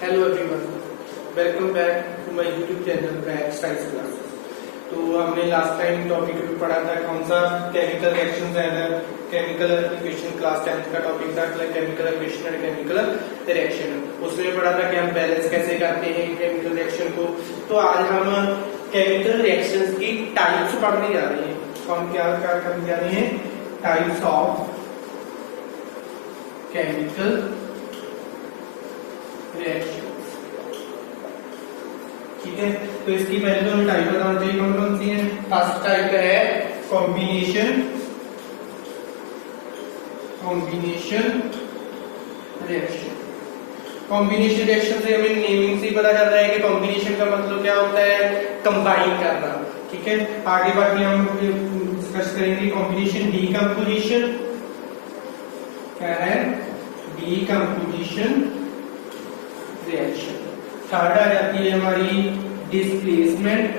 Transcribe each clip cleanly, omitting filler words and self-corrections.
Hello everyone, welcome back to my YouTube channel back science classes. तो हमने last time topic भी पढ़ा था, कौन सा? Chemical reactions and chemical equation. Class 10th का टॉपिक था chemical equation and chemical reaction. उसमें पढ़ा था कि हम बैलेंस कैसे करते हैं केमिकल रिएक्शन को। तो आज हम केमिकल रिएक्शंस की टाइप्स पढ़ने जा रहे हैं। तो हम क्या करने जा रहे हैं? Types of chemical reaction. ठीक है, तो इसकी पहले तो हमें टाइप बताना चाहिए कौन कौन सी है। फर्स्ट टाइप है कॉम्बिनेशन रिएक्शन। कॉम्बिनेशन रिएक्शन से हमें नेमिंग से पता चल रहा है कि कॉम्बिनेशन का मतलब क्या होता है? कंबाइन करना। ठीक है, आगे बाकी हम डिस्कस करेंगे कॉम्बिनेशन डीकंपोजिशन। क्या है? Decomposition reaction. थर्ड आ जाती है हमारी डिस्प्लेसमेंट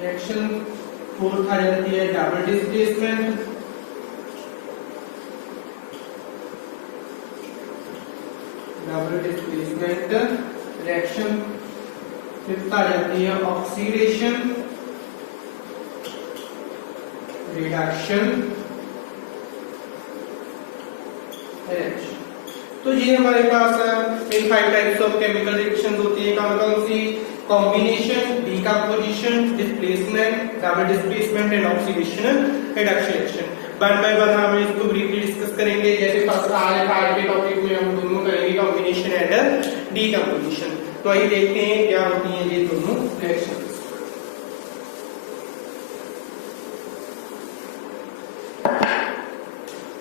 रिएक्शन। फोर्थ आ जाती है डबल डिस्प्लेसमेंट। रिएक्शन। फिफ्थ आ जाती है ऑक्सीडेशन रिडक्शन रिएक्शन। तो ये हमारे पास इन 5 टाइप्स ऑफ केमिकल रिएक्शंस होती है। कौन कौन सी? Combination, decomposition, displacement, double displacement and oxidation reduction reaction. One by one हम इसको ब्रीफली डिस्कस करेंगे। जैसे फर्स्ट आज के टॉपिक में हम दोनों करेंगे कॉम्बिनेशन एंड डीकंपोजिशन। तो आइए देखते हैं क्या होती हैं ये दोनों रिएक्शंस।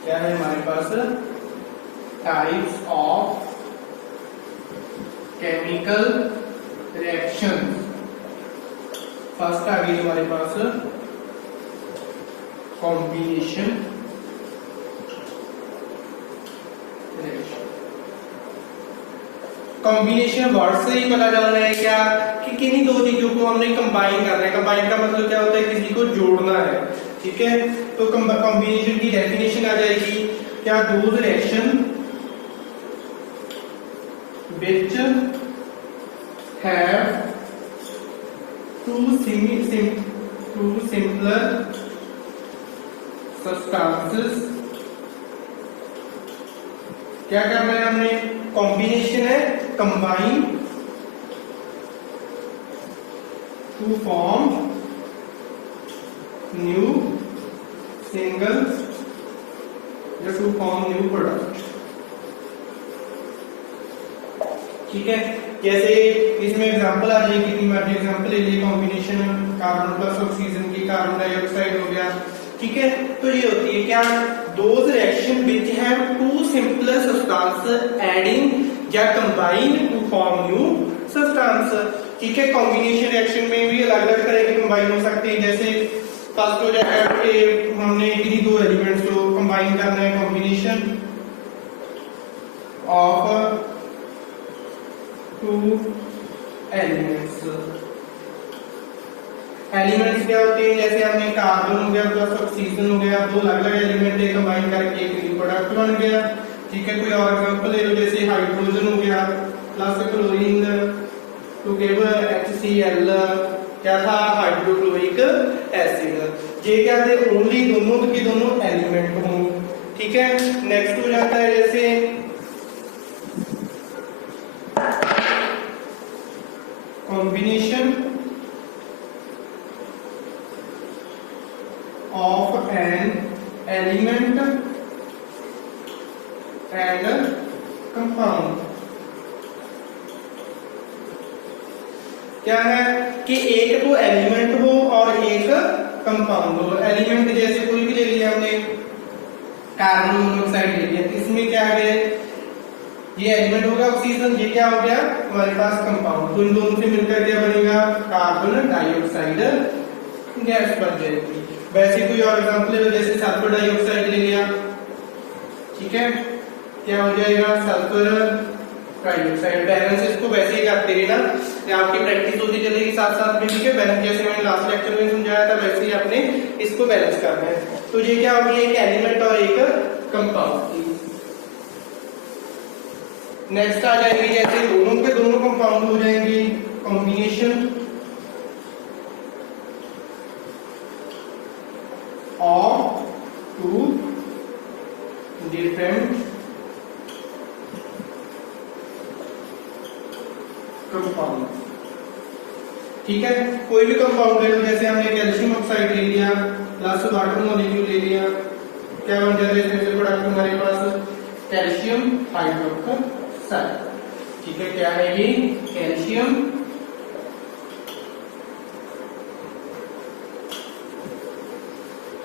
क्या है हमारे पास? Types of chemical reaction. First आ गई हमारे पास कॉम्बिनेशन रिएक्शन। कॉम्बिनेशन वर्ड से ही पता चल रहा है क्या कि किन्हीं दो चीजों को हमने कंबाइन करना है। कंबाइन का मतलब क्या होता है? किसी को जोड़ना है। ठीक है, तो कॉम्बिनेशन की डेफिनेशन आ जाएगी क्या? Those reaction which have two simpler substances। क्या करना है हमने? कॉम्बिनेशन है combine to form new single या टू फॉर्म न्यू प्रोडक्ट। ठीक है, जैसे इसमें एग्जांपल आ जाएगी कि मैं एग्जांपल ले लिए कॉम्बिनेशन कार्बन प्लस ऑक्सीजन की कार्बन डाइऑक्साइड हो गया। ठीक है, तो ये होती है क्या? Those reaction which have two simpler substance adding या combine to form new substance. ठीक है, कॉम्बिनेशन रिएक्शन में भी अलग अलग तरह के कंबाइन हो सकते हैं। जैसे फर्स्ट हो जाएगा कि हमने किसी दो एलिमेंट्स को कंबाइन करना है। Combination of two elements. Elements क्या होते हैं? जैसे हमने कार्बन हो गया प्लस ऑक्सीजन हो गया, दो अलग अलग एलिमेंट कंबाइन करके एक न्यू प्रोडक्ट बन गया। ठीक है, कोई और एग्जांपल ले लो। जैसे हाइड्रोजन हो गया plus chlorine to give HCl। क्या था? Hydrochloric acid. ये क्या थे? ओनली दोनों के दोनों एलिमेंट हों। ठीक है, नेक्स्ट हो जाता है जैसे combination of an element and compound। क्या है कि एक तो एलिमेंट हो और एक कंपाउंड हो। एलिमेंट जैसे कोई भी ले लिया हमने, कार्बन मोनोऑक्साइड ले लिया, इसमें क्या है? ये एलिमेंट होगा ऑक्सीजन, ये क्या हो गया हमारे पास? कंपाउंड। तो इन दोनों से मिलकर क्या बनेगा? कार्बन डाइऑक्साइड गैस बन जाएगी। वैसे कोई और एग्जांपल ले, जैसे सल्फर डाइऑक्साइड ले लिया। ठीक है, क्या हो जाएगा? Sulphur trioxide. बैलेंस इसको वैसे ही करते रहना, आपकी प्रैक्टिस होती चलेगी साथ साथ में। ठीक है, बैलेंस जैसे मैंने लास्ट लेक्चर में समझाया था वैसे ही आपने इसको बैलेंस करना है। तो ये क्या होगी? एक एलिमेंट और एक कंपाउंड की। नेक्स्ट आ जाएगी जैसे दोनों के दोनों कंपाउंड हो जाएंगे, combination of two different compound. ठीक है, कोई भी कंपाउंड ले लो, जैसे हमने कैल्शियम ऑक्साइड ले लिया प्लस वाटर मॉलिक्यूल ले लिया, क्या बन जाता है इसमें प्रोडक्ट हमारे पास कैल्शियम हाइड्रोक्साइड। ठीक है, क्या है ये कैल्शियम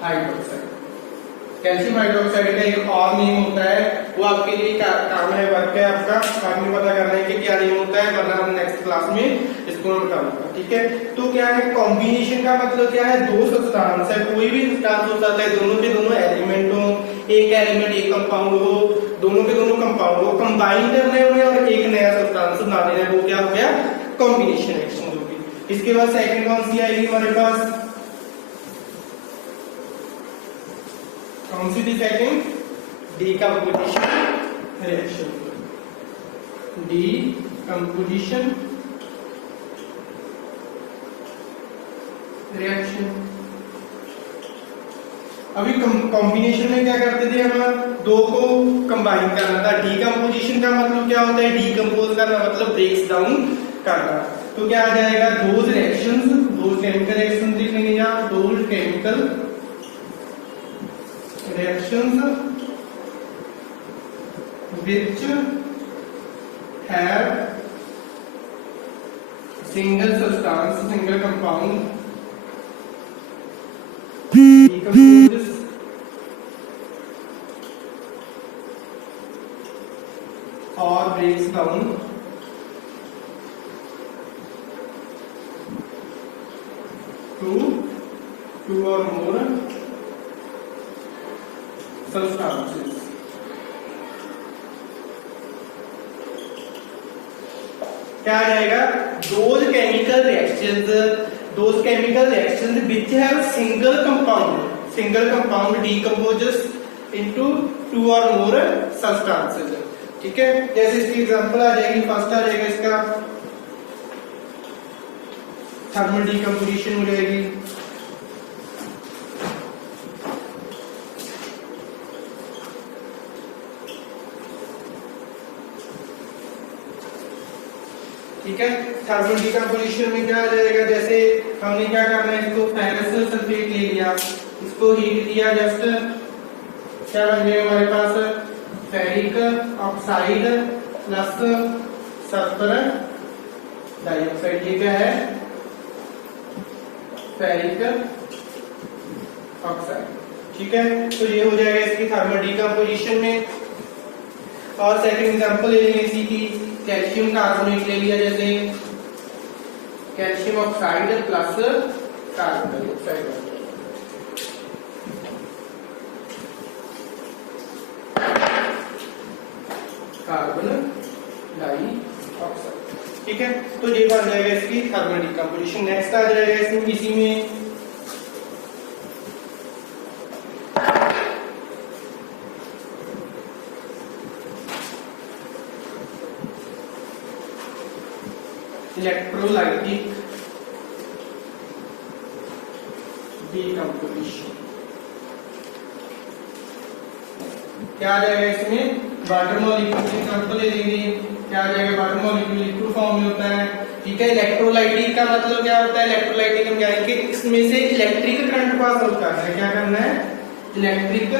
हाइड्रोक्साइड। कैल्शियम हाइड्रोक्साइड का एक और नेम होता है, वो आपके लिए काम है, वर्क है आपका, आपने पता करना है कि क्या नेम होता है, वरना हम नेक्स्ट क्लास में इसको मैं बताऊंगा। ठीक है, तो क्या है कॉम्बिनेशन का मतलब क्या है, दो सब्सटेंस है, कोई भी सब्सटेंस हो सकता है, दोनों के दोनों एलिमेंट हो, एक एलिमेंट एक कंपाउंड हो, दोनों के दोनों कंपाउंड हो, कंबाइन करने उन्हें और एक नया सब्सटेंस बना देना, वो क्या हो गया कॉम्बिनेशन रिएक्शन होगी। इसके बाद सेकंड कौन सी आएगी हमारे पास, कौन सी थी second, decomposition reaction. Decomposition reaction. अभी कॉम्बिनेशन में क्या करते थे हम, दो को कंबाइन करना था। डीकंपोजिशन का मतलब क्या होता है, डीकंपोज करना मतलब ब्रेक्स डाउन करना। तो क्या आ जाएगा, those reactions, those chemical reactions लिख लेंगे यहाँ, those chemical reactions which have single substance, single compound decomposes or breaks down to two or more substances। क्या आ जाएगा, those chemical reactions which have single compound decomposes into two or more substances। ठीक है, जैसे इसकी example आ जाएगी, first आ जाएगा इसका thermal decomposition हो जाएगी। ठीक है, थर्मल डीकंपोजिशन में क्या आ जाएगा, जैसे हमने क्या करना है, इसको फेरस सल्फेट ले लिया, इसको हीट दिया, जस्ट क्या बन जाएगा हमारे पास ferric oxide plus sulphur dioxide. ये क्या है फेरिक ऑक्साइड। ठीक है, तो ये हो जाएगा इसकी थर्मल डीकंपोजिशन में। और सेकंड एग्जांपल ले लेंगे इसी की, कैल्शियम कार्बोनेट ले लिया, जैसे calcium oxide plus carbon dioxide, carbon dioxide. ठीक है, तो ये बन जाएगा इसकी थर्मल डीकंपोजिशन। नेक्स्ट आ जाएगा इसमें इसी में इलेक्ट्रोलाइटिक डीकंपोजिशन। क्या आ जाएगा इसमें, वाटर मॉलिक्यूल की एग्जांपल ले लेंगे, क्या आ जाएगा वाटर मॉलिक्यूल लिक्विड फॉर्म में होता है। ठीक है, इलेक्ट्रोलाइटिक का मतलब क्या होता है, इलेक्ट्रोलाइटिक हम जानेंगे, इसमें से इलेक्ट्रिक करंट पास होता है, क्या करना है इलेक्ट्रिक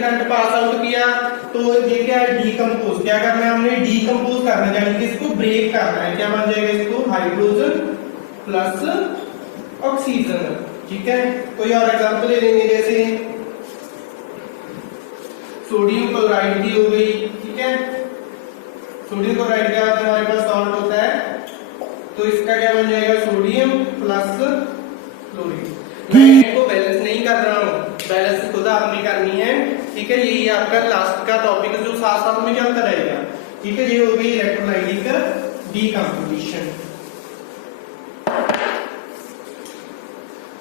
करंट पास आउट किया, तो ये क्या है डीकंपोज, क्या करना है हमने डीकंपोज करना है, यानी कि इसको ब्रेक करना है। क्या बन जाएगा इसको हाइड्रोजन प्लस ऑक्सीजन। ठीक है, कोई और एग्जांपल ले लेंगे, जैसे सोडियम क्लोराइड की हो गई। ठीक है, सोडियम क्लोराइड क्या होता है, हमारे पास सॉल्ट होता है, तो इसका क्या बन जाएगा सोडियम प्लस क्लोरीन। मैं इनको बैलेंस नहीं कर रहा हूँ, बैलेंस खुद आपने करनी है। ठीक है, यही आपका लास्ट का टॉपिक जो साथ साथ में चलता रहेगा। ठीक है, ये हो गई इलेक्ट्रोलाइटिक डीकंपोजिशन।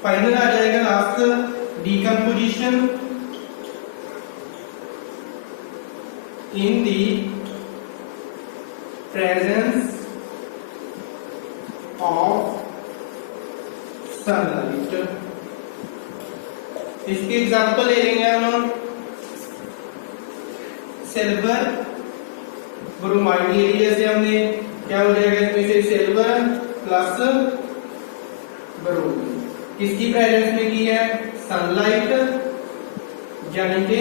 फाइनल आ जाएगा last decomposition in the presence of sunlight। इसकी एग्जांपल ले लेंगे हम सिल्वर ब्रोमाइड ले लिया, जैसे हमने क्या हो जाएगा इसमें से सिल्वर प्लस ब्रोमीन किसकी प्रेजेंस में की है, सनलाइट, यानी कि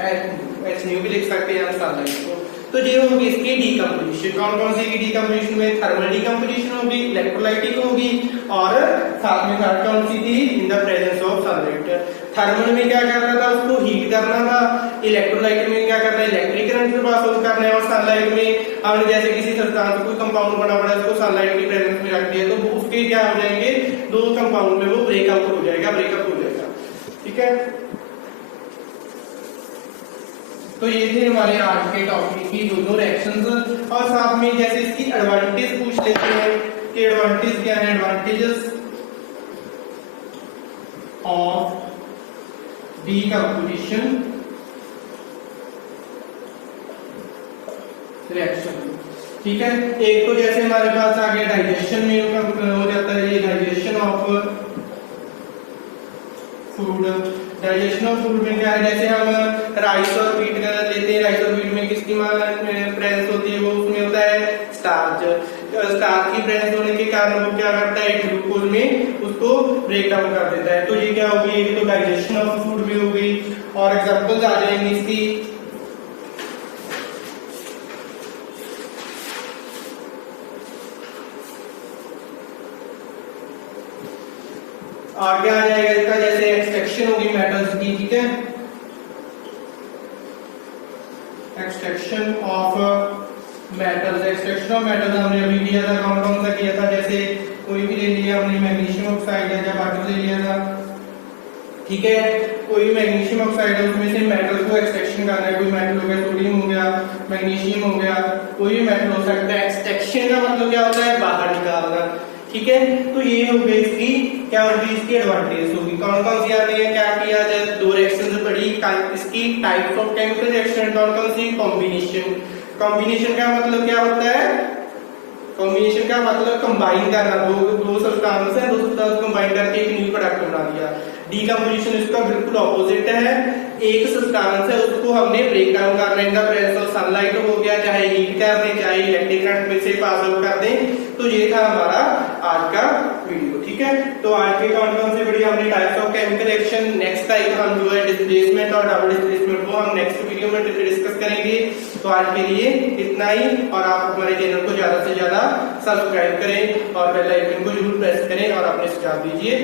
HNO भी लिख सकते हैं हम सनलाइट को। तो ये होगी इसकी डीकंपोजिशन। कौन कौन सी की डीकंपोजिशन में, थर्मल डीकंपोजिशन होगी, इलेक्ट्रोलाइटिक होगी, और साथ में थर्ड कौन सी थी, in the presence of sunlight. Thermal में क्या करना था, उसको हीट करना था, इलेक्ट्रोलाइट में क्या करना है, इलेक्ट्रिक करंट से पास आउट करना है, और सनलाइट में हमने जैसे किसी सब्सटेंस कोई कंपाउंड बना पड़ा है उसको सनलाइट की प्रेजेंस में रख दिया तो उसके क्या हो जाएंगे, दो कंपाउंड में वो ब्रेकअप हो जाएगा, ठीक है। तो ये थे हमारे आज के टॉपिक की दोनों रिएक्शंस, और साथ में जैसे इसकी एडवांटेज पूछ लेते हैं कि एडवांटेज क्या है, एडवांटेजेस ऑफ डीकंपोजिशन रिएक्शन, ठीक है। एक तो जैसे हमारे पास आ गया डाइजेशन में हो जाता है, ये digestion of food. Digestion of food में क्या है, जैसे हम राइस और व्हीट लेते हैं, राइस और व्हीट में किसकी प्रेजेंस होती है, वो उसमें होता है स्टार्च। स्टार्च की प्रेजेंस होने के कारण वो क्या करता है, ग्लूकोज में उसको ब्रेक डाउन कर देता है। तो ये क्या होगी, ये तो डाइजेशन ऑफ फूड में हो गई। और एग्जांपल्स आ जाएंगे इसकी, आगे आ जाएगा इसका जैसे एक्सट्रैक्शन होगी मेटल्स की, ठीक है, extraction of metals. Extraction of metals हमने अभी किया था, कौन कौन सा किया था, जैसे कोई भी ले लिया हमने, मैग्नीशियम ऑक्साइड है या वाटर ले लिया था, ठीक है। कोई मैग्नीशियम ऑक्साइड है उसमें से मेटल को एक्सट्रैक्शन करना है, कोई मेटल हो गया, सोडियम हो गया, मैग्नीशियम हो गया, कोई भी मेटल हो सकता है। एक्सट्रैक्शन का मतलब क्या होता है, बाहर निकालना, ठीक है। तो ये हो गई इसकी क्या होगी, इसकी एडवांटेज होगी। कौन कौन सी आती है, क्या किया जाए, दो रिएक्शन पड़ी इसकी, टाइप्स ऑफ केमिकल रिएक्शन, कौन कौन सी, कॉम्बिनेशन। कॉम्बिनेशन का मतलब क्या होता है, कॉम्बिनेशन का मतलब कंबाइन करना, दो सब्सटेंस है, दो सब्सटेंस कंबाइन करके एक न्यू प्रोडक्ट बना दिया। डीकंपोजिशन इसका बिल्कुल ऑपोजिट है, एक सब्सटेंस है उसको हमने ब्रेक डाउन करना, इनका प्रेजेंस ऑफ सनलाइट हो गया, चाहे हीट कर दें, चाहे इलेक्ट्रिक करंट में से पास आउट कर दें। तो ये था हमारा आज का वीडियो, ठीक है। तो आज के कौन कौन से वीडियो हमने types of chemical reaction, next type हम जो है डिस्प्लेसमेंट और डबल डिस्प्लेसमेंट वो हम नेक्स्ट वीडियो में डिस्कस करेंगे। तो आज के लिए इतना ही, और आप हमारे चैनल को ज्यादा से ज्यादा सब्सक्राइब करें और बेल आइकन को जरूर प्रेस करें और अपने सुझाव दीजिए।